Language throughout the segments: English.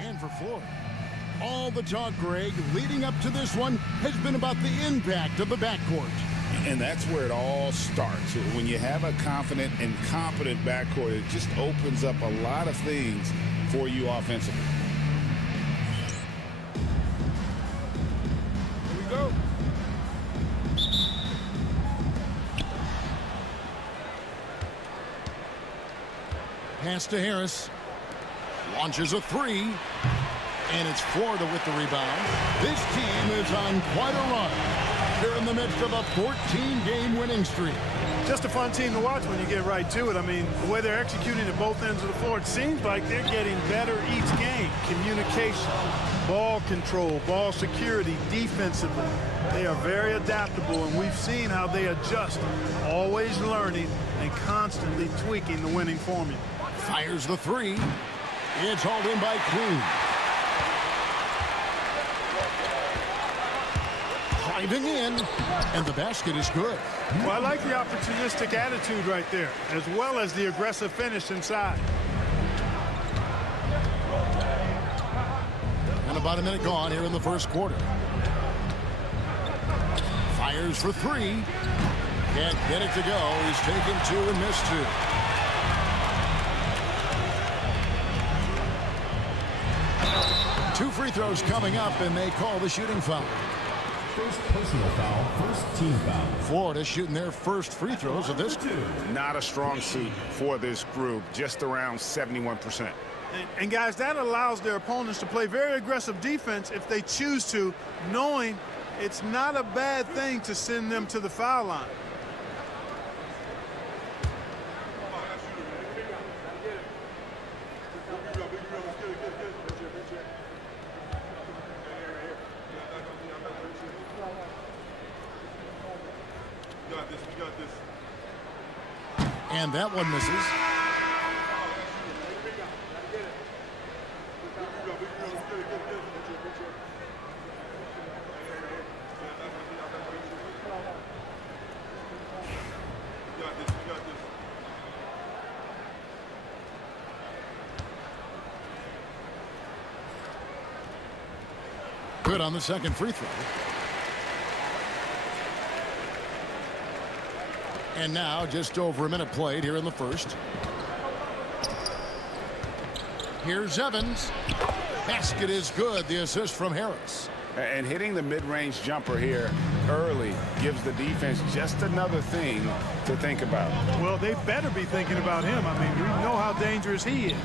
And for Florida, all the talk, Greg, leading up to this one has been about the impact of the backcourt. And that's where it all starts. When you have a confident and competent backcourt, it just opens up a lot of things for you offensively. Here we go. Pass to Harris. Launches a three. And it's Florida with the rebound. This team is on quite a run. They're in the midst of a 14-game winning streak. Just a fun team to watch when you get right to it. I mean, the way they're executing at both ends of the floor, it seems like they're getting better each game. Communication, ball control, ball security, defensively. They are very adaptable, and we've seen how they adjust, always learning and constantly tweaking the winning formula. Fires the three. It's hauled in by Queen. Driving in, and the basket is good. Well, I like the opportunistic attitude right there, as well as the aggressive finish inside. And about a minute gone here in the first quarter. Fires for three. Can't get it to go. He's taken two and missed two. Two free throws coming up, and they call the shooting foul. First personal foul, first team foul. Florida shooting their first free throws of this. Not a strong suit for this group, just around 71%. And guys, that allows their opponents to play very aggressive defense if they choose to, knowing it's not a bad thing to send them to the foul line. And that one misses. Good on the second free throw. And now just over a minute played here in the first. Here's Evans. Basket is good. The assist from Harris. And hitting the mid-range jumper here early gives the defense just another thing to think about. Well, they better be thinking about him. I mean, we know how dangerous he is.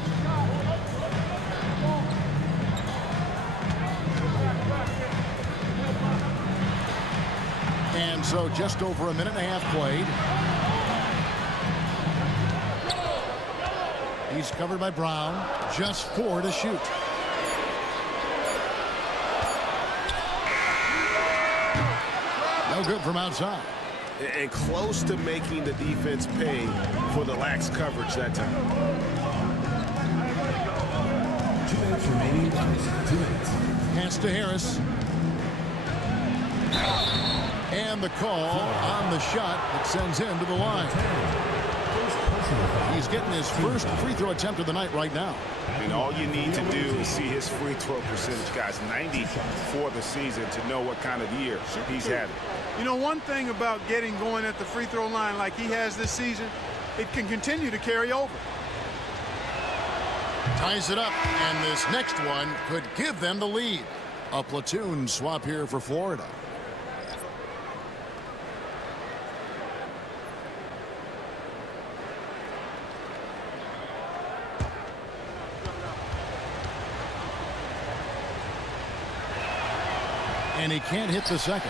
And so just over a minute and a half played. He's covered by Brown. Just 4 to shoot. No good from outside. And close to making the defense pay for the lax coverage that time. 2 minutes remaining. 2 minutes. Pass to Harris. And the call on the shot that sends him to the line. He's getting his first free throw attempt of the night right now. And all you need to do is see his free throw percentage, guys. 90 for the season to know what kind of year he's having. You know, one thing about getting going at the free throw line like he has this season, it can continue to carry over. Ties it up, and this next one could give them the lead. A platoon swap here for Florida. And he can't hit the second.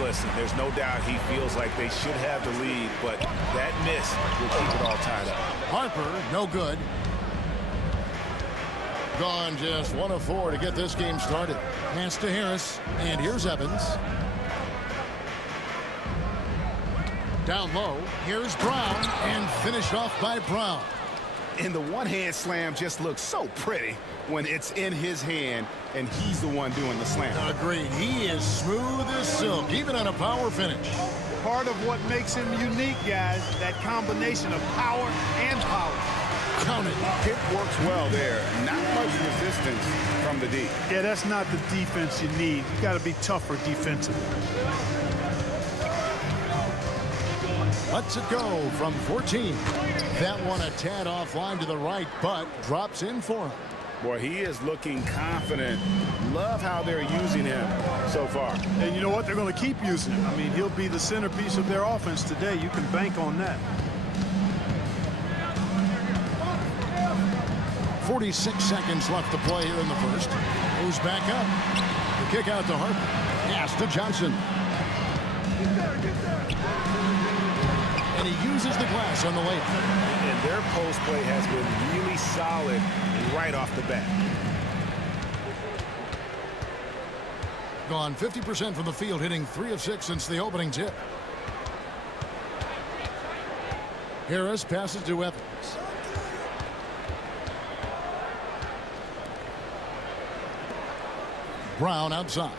Listen, there's no doubt he feels like they should have the lead, but that miss will keep it all tied up. Harper, no good. Gone just 1 of 4 to get this game started. Pass to Harris, and here's Evans. Down low, here's Brown, and finished off by Brown. And the one-hand slam just looks so pretty when it's in his hand and he's the one doing the slam. Agreed. He is smooth as silk, even on a power finish. Part of what makes him unique, guys, that combination of power and power. Count it. Hit works well there. Not much resistance from the D. Yeah, that's not the defense you need. You got to be tougher defensively. Lets it go from 14. That one a tad offline to the right, but drops in for him. Boy, he is looking confident. Love how they're using him so far. And you know what? They're going to keep using him. I mean, he'll be the centerpiece of their offense today. You can bank on that. 46 seconds left to play here in the first. Moves back up. The kick out to Harper. Pass to Johnson. And he uses the glass on the layup. And their post play has been really solid right off the bat. Gone 50% from the field, hitting 3 of 6 since the opening tip. Harris passes to Evans. Brown outside.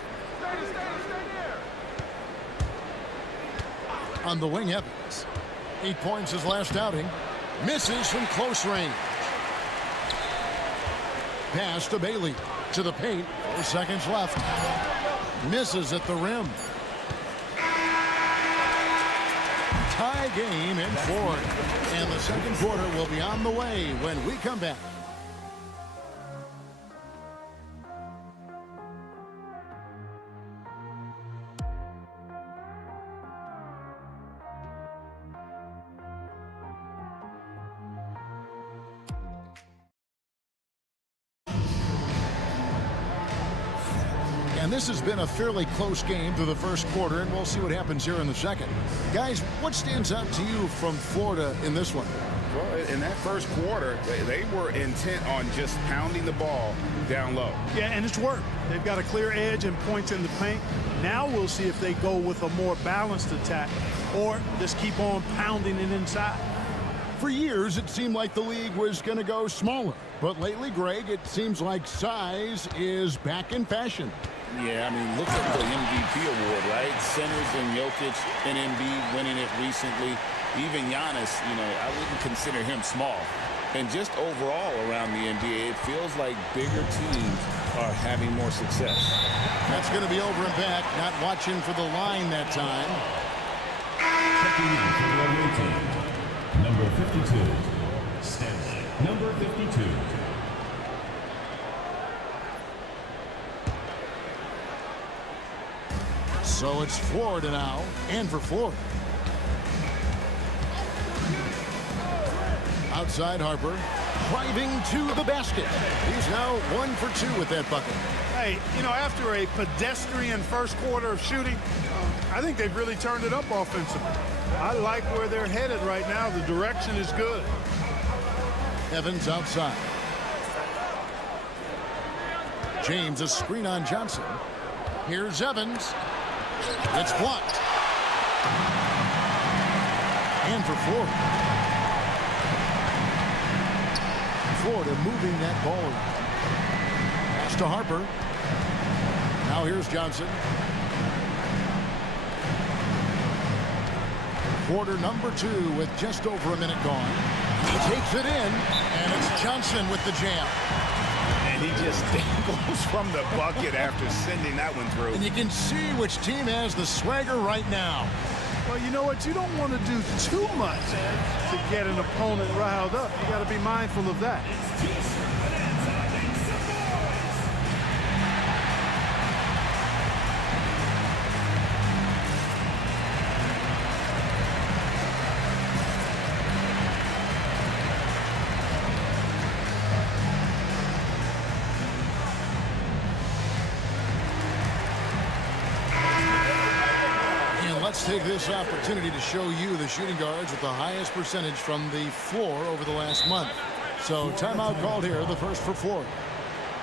On the wing, Evans. 8 points his last outing. Misses from close range. Pass to Bailey. To the paint. 4 seconds left. Misses at the rim. Tie game in Ford. And the second quarter will be on the way when we come back. And this has been a fairly close game through the first quarter, and we'll see what happens here in the second. Guys, what stands out to you from Florida in this one? Well, in that first quarter, they were intent on just pounding the ball down low. Yeah, and it's worked. They've got a clear edge and points in the paint. Now we'll see if they go with a more balanced attack or just keep on pounding it inside. For years, it seemed like the league was going to go smaller. But lately, Greg, it seems like size is back in fashion. Yeah, I mean, look at the MVP award, right? Centers and Jokic and Embiid winning it recently. Even Giannis, you know, I wouldn't consider him small. And just overall around the NBA, it feels like bigger teams are having more success. That's going to be over and back. Not watching for the line that time. Checking in for the away team. Number 52. Stanley. Number 52. So it's Florida now, and for Florida. Outside Harper, driving to the basket. He's now 1 for 2 with that bucket. Hey, you know, after a pedestrian first quarter of shooting, I think they've really turned it up offensively. I like where they're headed right now. The direction is good. Evans outside. James a screen on Johnson. Here's Evans. It's blocked. And for Florida. Florida moving that ball around. Pass to Harper. Now here's Johnson. Quarter number 2 with just over a minute gone. He takes it in, and it's Johnson with the jam. And he just dangles from the bucket after sending that one through. And you can see which team has the swagger right now. Well, you know what? You don't want to do too much to get an opponent riled up. You got to be mindful of that. Let's take this opportunity to show you the shooting guards with the highest percentage from the floor over the last month. So timeout called here, the first for Florida.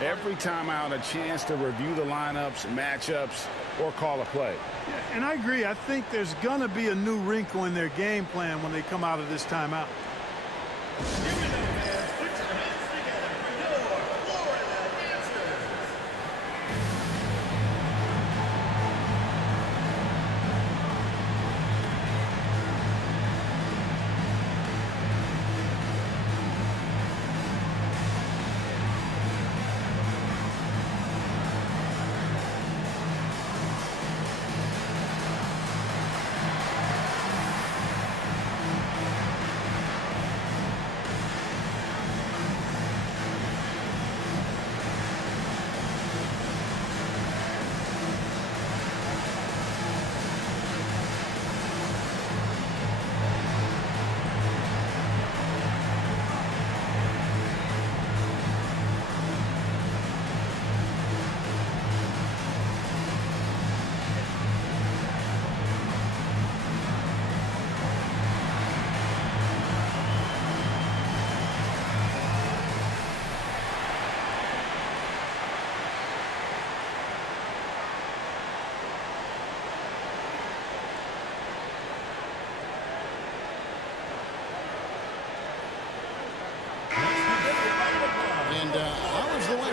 Every timeout, a chance to review the lineups, matchups, or call a play. Yeah, and I agree. I think there's going to be a new wrinkle in their game plan when they come out of this timeout.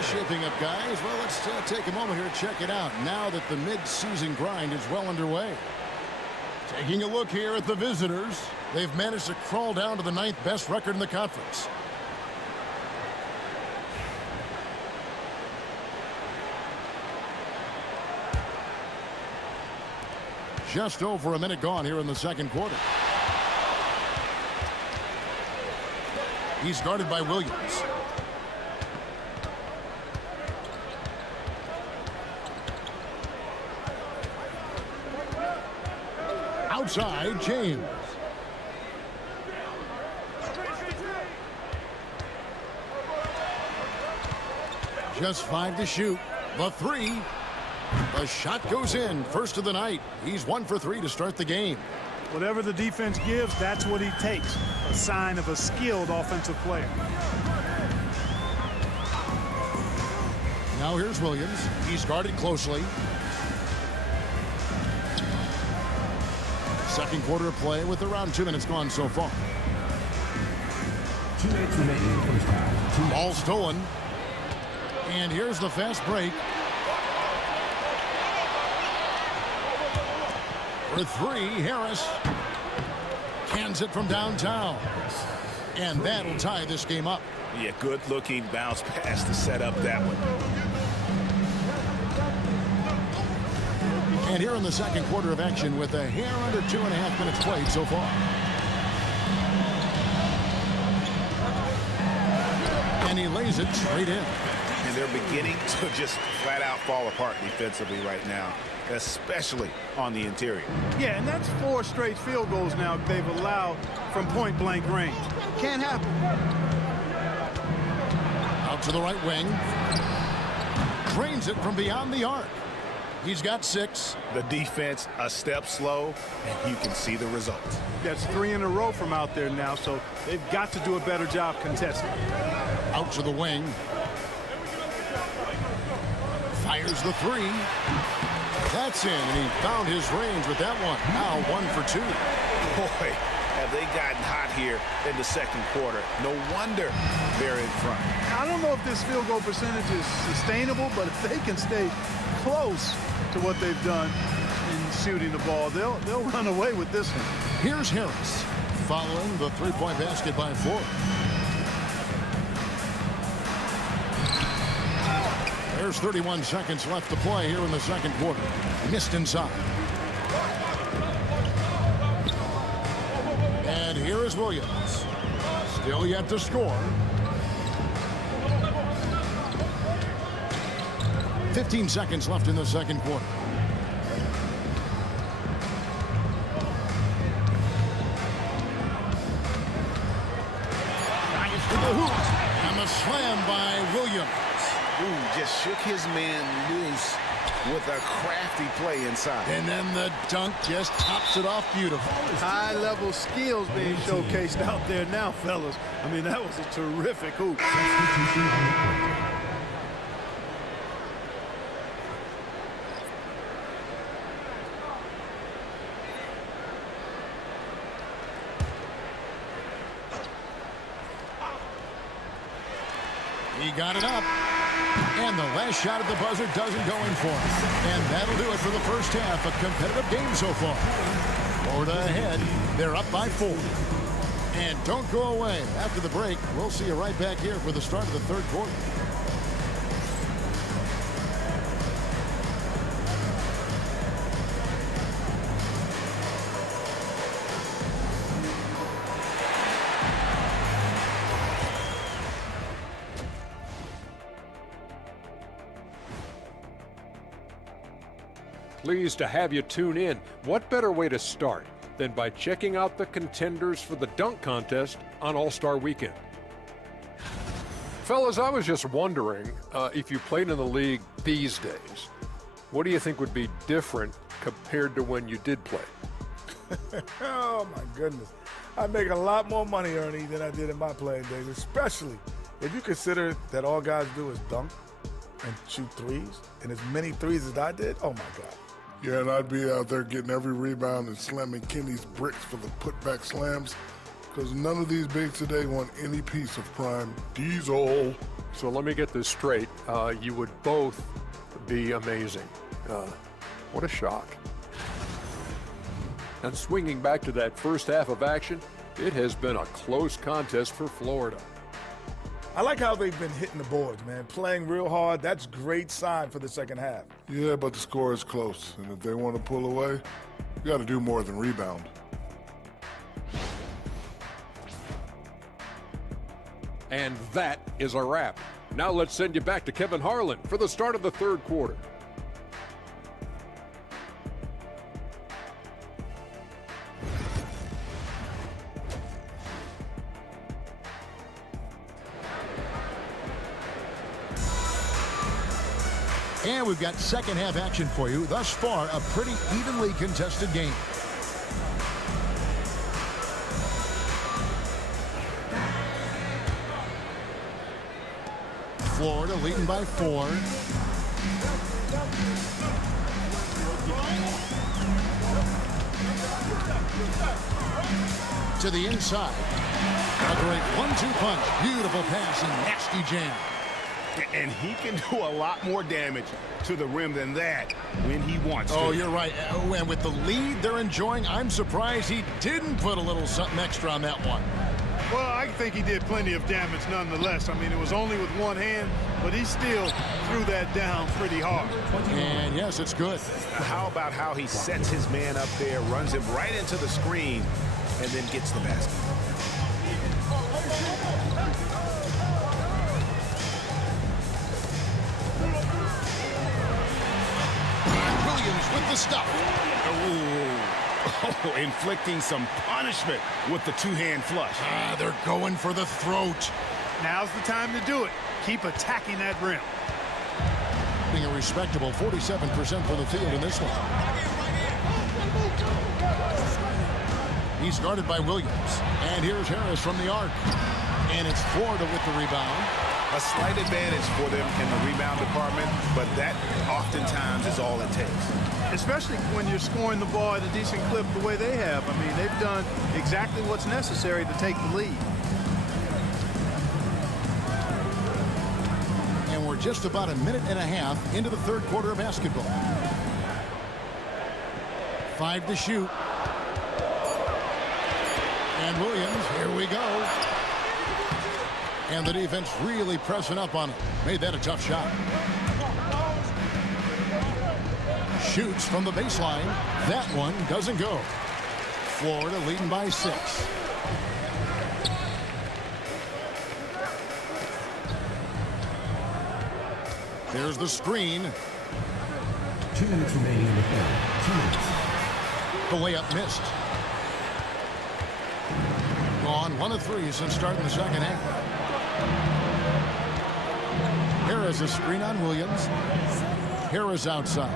shaping up, guys? Well, let's take a moment here to check it out now that the mid-season grind is well underway. Taking a look here at the visitors, they've managed to crawl down to the 9th best record in the conference. Just over a minute gone here in the second quarter. He's guarded by Williams. Outside, James. Just 5 to shoot. The 3. The shot goes in. First of the night. He's 1 for 3 to start the game. Whatever the defense gives, that's what he takes. A sign of a skilled offensive player. Now here's Williams. He's guarded closely. Second quarter of play with around 2 minutes gone so far. 2 minutes remaining in the first half. Ball stolen. And here's the fast break. For 3, Harris. Cans it from downtown. And that'll tie this game up. Yeah, good-looking bounce pass to set up that one. And here in the second quarter of action with a hair under 2.5 minutes played so far. And he lays it straight in. And they're beginning to just flat-out fall apart defensively right now, especially on the interior. Yeah, and that's 4 straight field goals now they've allowed from point-blank range. Can't happen. Out to the right wing. Drains it from beyond the arc. He's got 6. The defense a step slow, and you can see the results. That's 3 in a row from out there now, so they've got to do a better job contesting. Out to the wing. Fires the 3. That's in, and he found his range with that one. Now 1 for 2. Boy, have they gotten hot here in the second quarter. No wonder they're in front. I don't know if this field goal percentage is sustainable, but if they can stay close to what they've done in shooting the ball, they'll run away with this one. Here's Harris following the 3-point basket by Ford. There's 31 seconds left to play here in the second quarter. Missed inside. And here is Williams. Still yet to score. 15 seconds left in the second quarter. Nice to the hoop. And the slam by Williams. Ooh, just shook his man loose with a crafty play inside. And then the dunk just tops it off beautiful. High-level skills being showcased out there now, fellas. I mean, that was a terrific hoop. He got it up. And the last shot at the buzzer doesn't go in for him. And that'll do it for the first half. A competitive game so far. Florida ahead. They're up by 4. And don't go away. After the break, we'll see you right back here for the start of the third quarter. Pleased to have you tune in. What better way to start than by checking out the contenders for the dunk contest on All-Star Weekend? Fellas, I was just wondering if you played in the league these days, what do you think would be different compared to when you did play? Oh, my goodness. I make a lot more money, Ernie, than I did in my playing days, especially if you consider that all guys do is dunk and shoot threes, and as many threes as I did, oh, my God. Yeah, and I'd be out there getting every rebound and slamming Kenny's bricks for the putback slams because none of these bigs today want any piece of prime Diesel. So let me get this straight. You would both be amazing. What a shock. And swinging back to that first half of action, it has been a close contest for Florida. I like how they've been hitting the boards, man. Playing real hard. That's great sign for the second half. Yeah, but the score is close, and if they want to pull away, you got to do more than rebound. And that is a wrap. Now let's send you back to Kevin Harlan for the start of the third quarter. And we've got second half action for you. Thus far, a pretty evenly contested game. Florida leading by 4. To the inside. A great 1-2 punch. Beautiful pass and nasty jam. And he can do a lot more damage to the rim than that when he wants to. Oh, you're right. Oh, and with the lead they're enjoying, I'm surprised he didn't put a little something extra on that one. Well, I think he did plenty of damage nonetheless. I mean, it was only with one hand, but he still threw that down pretty hard. And yes, it's good. How about how he sets his man up there, runs him right into the screen, and then gets the basket. Williams with the stuff. Oh, inflicting some punishment with the two-hand flush. They're going for the throat. Now's the time to do it. Keep attacking that rim. Being a respectable 47% from the field in this one. He's guarded by Williams. And here's Harris from the arc. And it's Florida with the rebound. A slight advantage for them in the rebound department, but that oftentimes is all it takes. Especially when you're scoring the ball at a decent clip the way they have. I mean, they've done exactly what's necessary to take the lead. And we're just about a minute and a half into the third quarter of basketball. 5 to shoot. And Williams, here we go. And the defense really pressing up on him. Made that a tough shot. Shoots from the baseline. That one doesn't go. Florida leading by 6. There's the screen. 2 minutes remaining in the third. 2 minutes. The layup missed. Gone 1 of 3 since starting the second half. Harris a screen on Williams. Harris outside.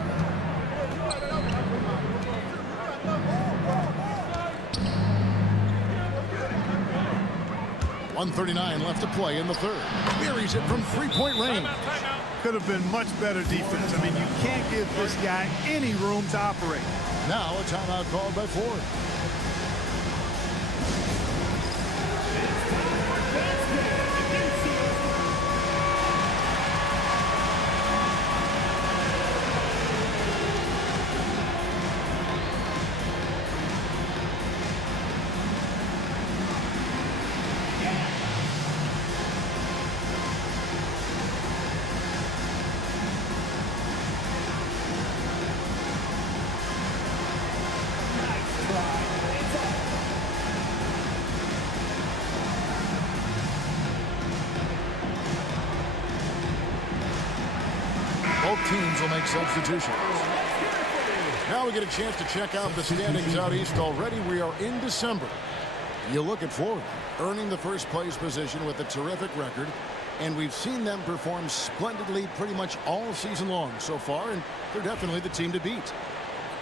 .139 left to play in the third. Buries it from three-point range. Could have been much better defense. I mean, you can't give this guy any room to operate. Now a timeout called by Florida. Both teams will make substitutions. Now we get a chance to check out the standings out east already. We are in December. You look at Florida, earning the first place position with a terrific record, and we've seen them perform splendidly pretty much all season long so far, and they're definitely the team to beat.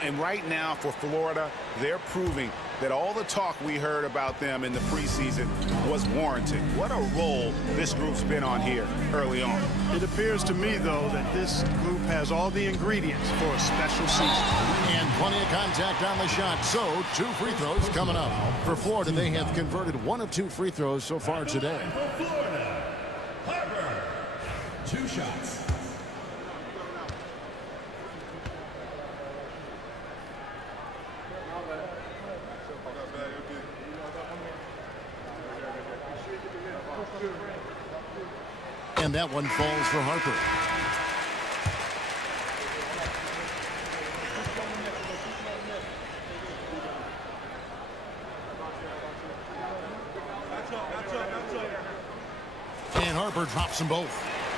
And right now for Florida, they're proving that all the talk we heard about them in the preseason was warranted. What a role this group's been on here early on. It appears to me, though, that this group has all the ingredients for a special season. And plenty of contact on the shot. So 2 free throws coming up. For Florida, they have converted 1 of 2 free throws so far today. Florida, Harper, 2 shots. And that one falls for Harper. And Harper drops them both.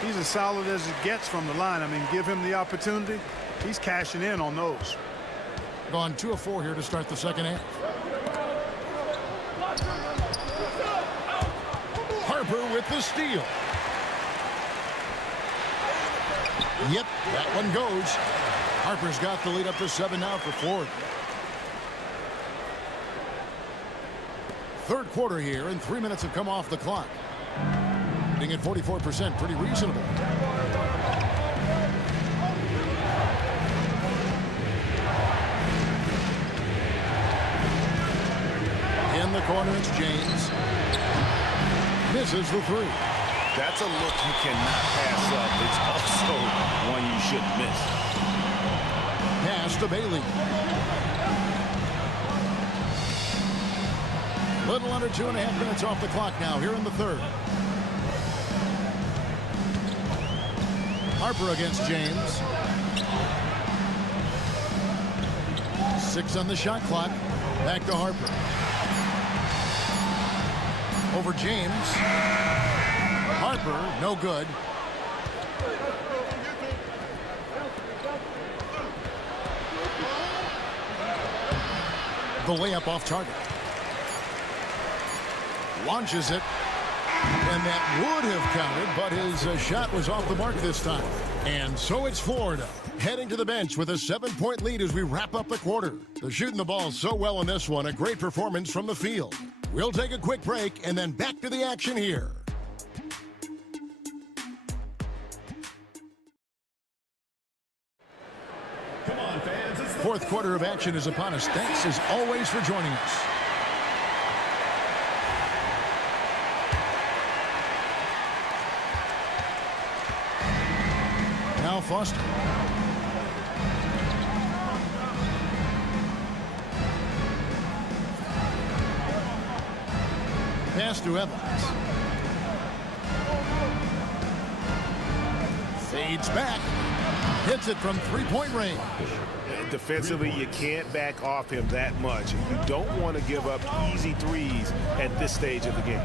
He's as solid as it gets from the line. I mean, give him the opportunity. He's cashing in on those. Gone 2 of 4 here to start the second half. Harper with the steal. Yep, that one goes. Harper's got the lead up to 7 now for Florida. Third quarter here, and 3 minutes have come off the clock. Being at 44%, pretty reasonable. In the corner, it's James. Misses the 3. That's a look you cannot pass up. It's also one you shouldn't miss. Pass to Bailey. Little under 2.5 minutes off the clock now here in the third. Harper against James. 6 on the shot clock. Back to Harper. Over James. Harper, no good. The layup off target. Launches it. And that would have counted, but his shot was off the mark this time. And so it's Florida heading to the bench with a 7-point lead as we wrap up the quarter. They're shooting the ball so well in this one. A great performance from the field. We'll take a quick break and then back to the action here. Come on, fans. Fourth quarter of action is upon us. Thanks as always for joining us. Now Foster. Pass to Evans. Fades back. Hits it from 3-point range. Defensively, you can't back off him that much. You don't want to give up easy threes at this stage of the game.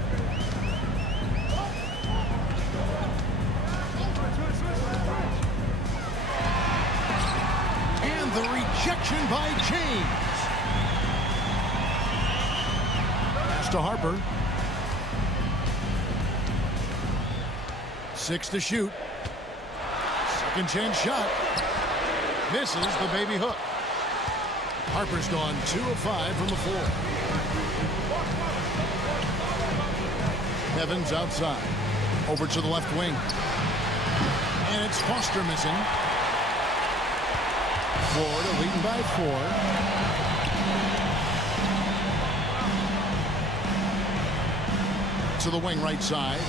And the rejection by James. Pass to Harper. 6 to shoot. Second chance shot. Misses the baby hook. Harper's gone 2 of 5 from the floor. Evans outside. Over to the left wing. And it's Foster missing. Florida leading by 4. To the wing right side.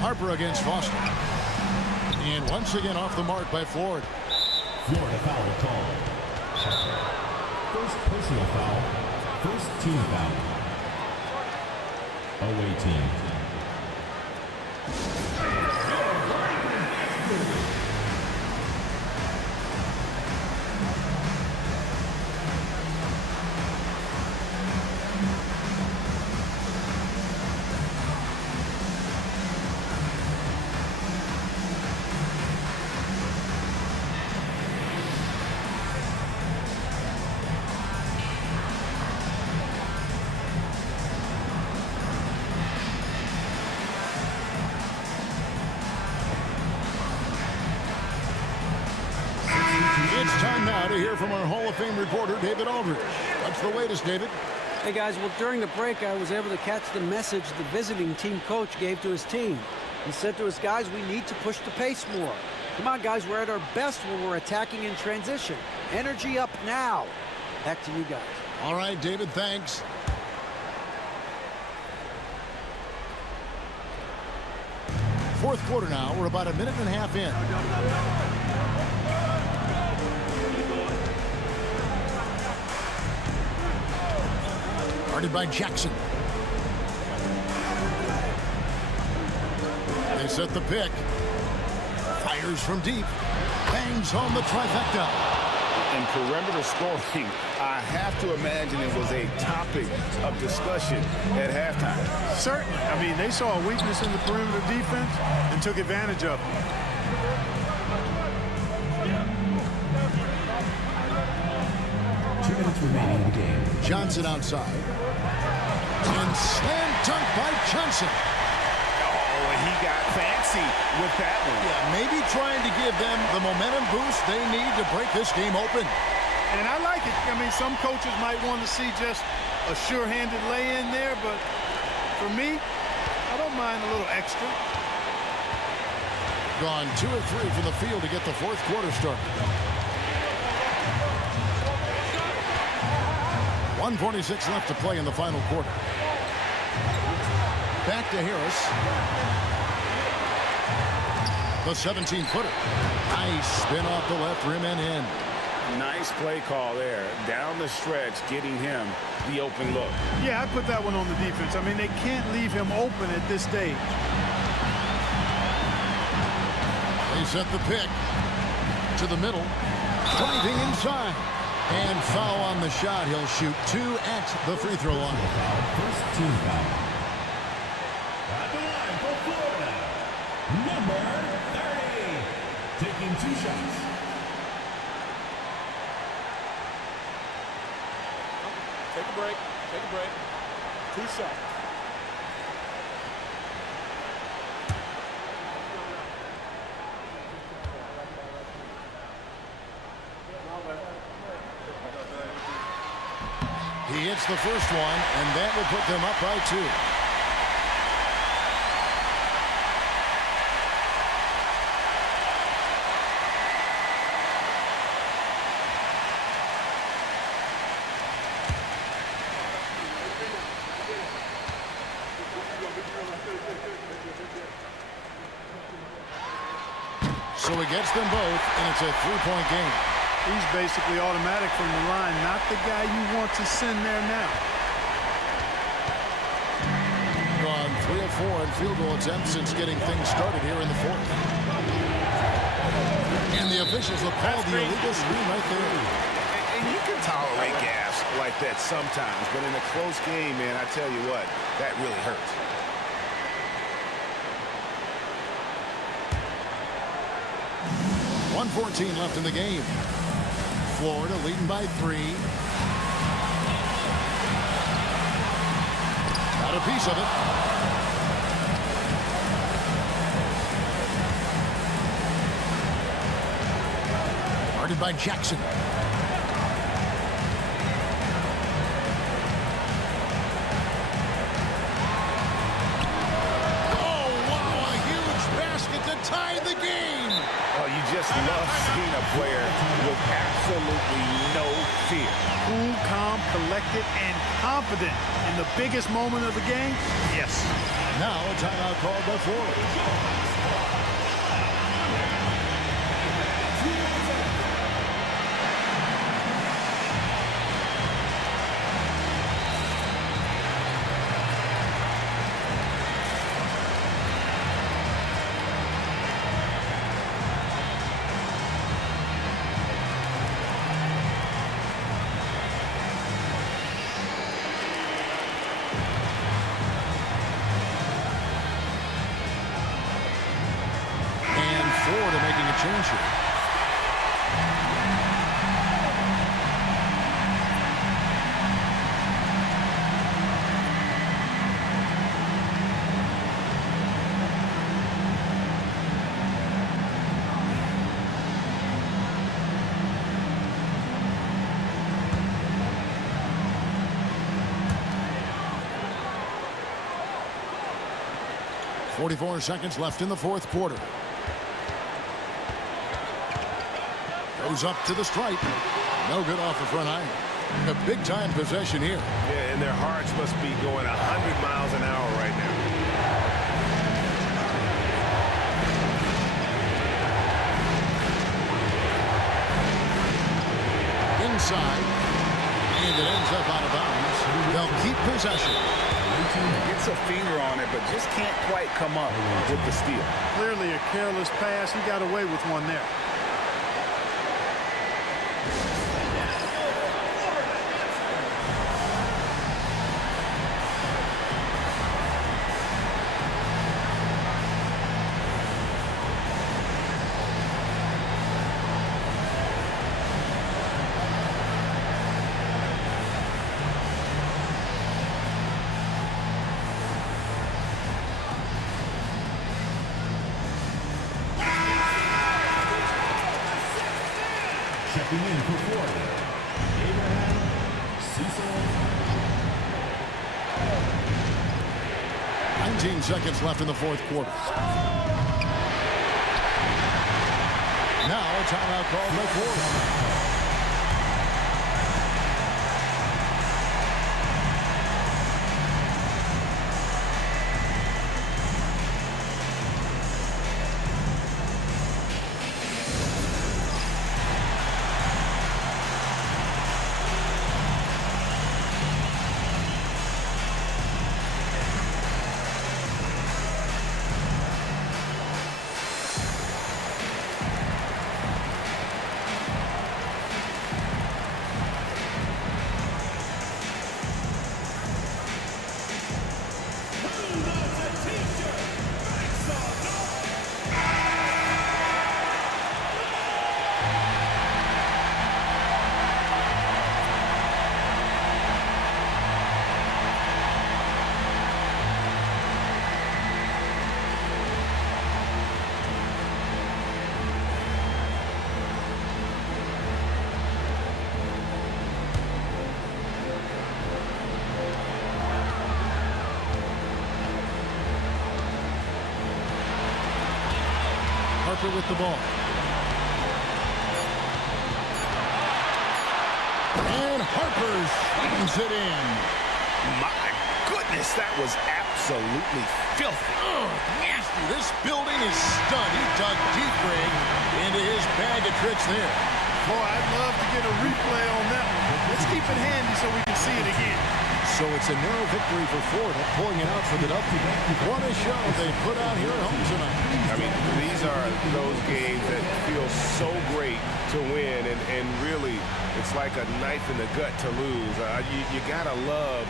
Harper against Foster. And once again off the mark by Florida. Florida foul call. First personal foul. First team foul. Away team. to hear from our Hall of Fame reporter, David Aldridge. What's the latest, David? Hey, guys, well, during the break, I was able to catch the message the visiting team coach gave to his team. He said to his guys, we need to push the pace more. Come on, guys, we're at our best when we're attacking in transition. Energy up now. Back to you guys. All right, David, thanks. Fourth quarter now. We're about a minute and a half in. Guarded by Jackson. They set the pick. Fires from deep. Bangs home the trifecta. And perimeter scoring, I have to imagine it was a topic of discussion at halftime. Certainly. I mean, they saw a weakness in the perimeter defense and took advantage of it. 2 minutes remaining in the game. Johnson outside. And slam dunk by Johnson. Oh, and he got fancy with that one. Yeah, maybe trying to give them the momentum boost they need to break this game open. And I like it. I mean, some coaches might want to see just a sure-handed lay-in there, but for me, I don't mind a little extra. Gone 2 of 3 from the field to get the fourth quarter started. 1:46 left to play in the final quarter. Back to Harris. The 17-footer. Nice spin off the left rim and in. Nice play call there. Down the stretch, getting him the open look. Yeah, I put that one on the defense. I mean, they can't leave him open at this stage. They set the pick to the middle. Driving inside. And foul on the shot. He'll shoot 2 at the free throw line. First team foul. At the line for Florida, number 30. Taking 2 shots. Take a break. Take a break. 2 shots. He hits the first one, and that will put them up by 2. So he gets them both, and it's a 3-point game. He's basically automatic from the line, not the guy you want to send there now. Gone 3 of 4 in field goal attempts since getting things started here in the fourth. And the officials will call the illegal screen right there. And you can tolerate gaffes like that sometimes, but in a close game, man, I tell you what, that really hurts. .114 left in the game. Florida leading by 3. Got a piece of it. Guarded by Jackson. Oh, wow, a huge basket to tie the game. Oh, you just love seeing a player with absolutely no fear. Cool, calm, collected, and confident in the biggest moment of the game. Yes. Now a timeout called by Florida. Florida making a change here. 44 seconds left in the fourth quarter. Goes up to the stripe. No good off the front iron. A big-time possession here. Yeah, and their hearts must be going 100 miles an hour right now. Inside. And it ends up out of bounds. They'll keep possession. Gets a finger on it, but just can't quite come up with the steal. Clearly a careless pass. He got away with one there. Checking in for Florida, Abraham Cecil. 19 seconds left in the fourth quarter. Now a timeout called by Florida. Harper with the ball. And Harper slams it in. My goodness, that was absolutely filthy. Oh, nasty. This building is stunned. He dug deep, Greg, into his bag of tricks there. Boy, I'd love to get a replay on that one. Let's keep it handy so we can see it again. So it's a narrow victory for Florida, pulling it out for the W. What a show they put out here at home tonight. I mean, these are those games that feel so great to win, and really, it's like a knife in the gut to lose. You gotta love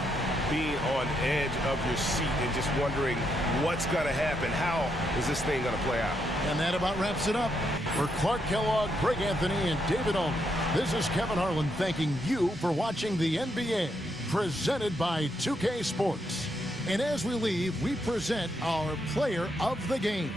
being on edge of your seat and just wondering what's gonna happen. How is this thing gonna play out? And that about wraps it up. For Clark Kellogg, Greg Anthony, and David Owen, this is Kevin Harlan thanking you for watching the NBA. Presented by 2K Sports. And as we leave, we present our player of the game.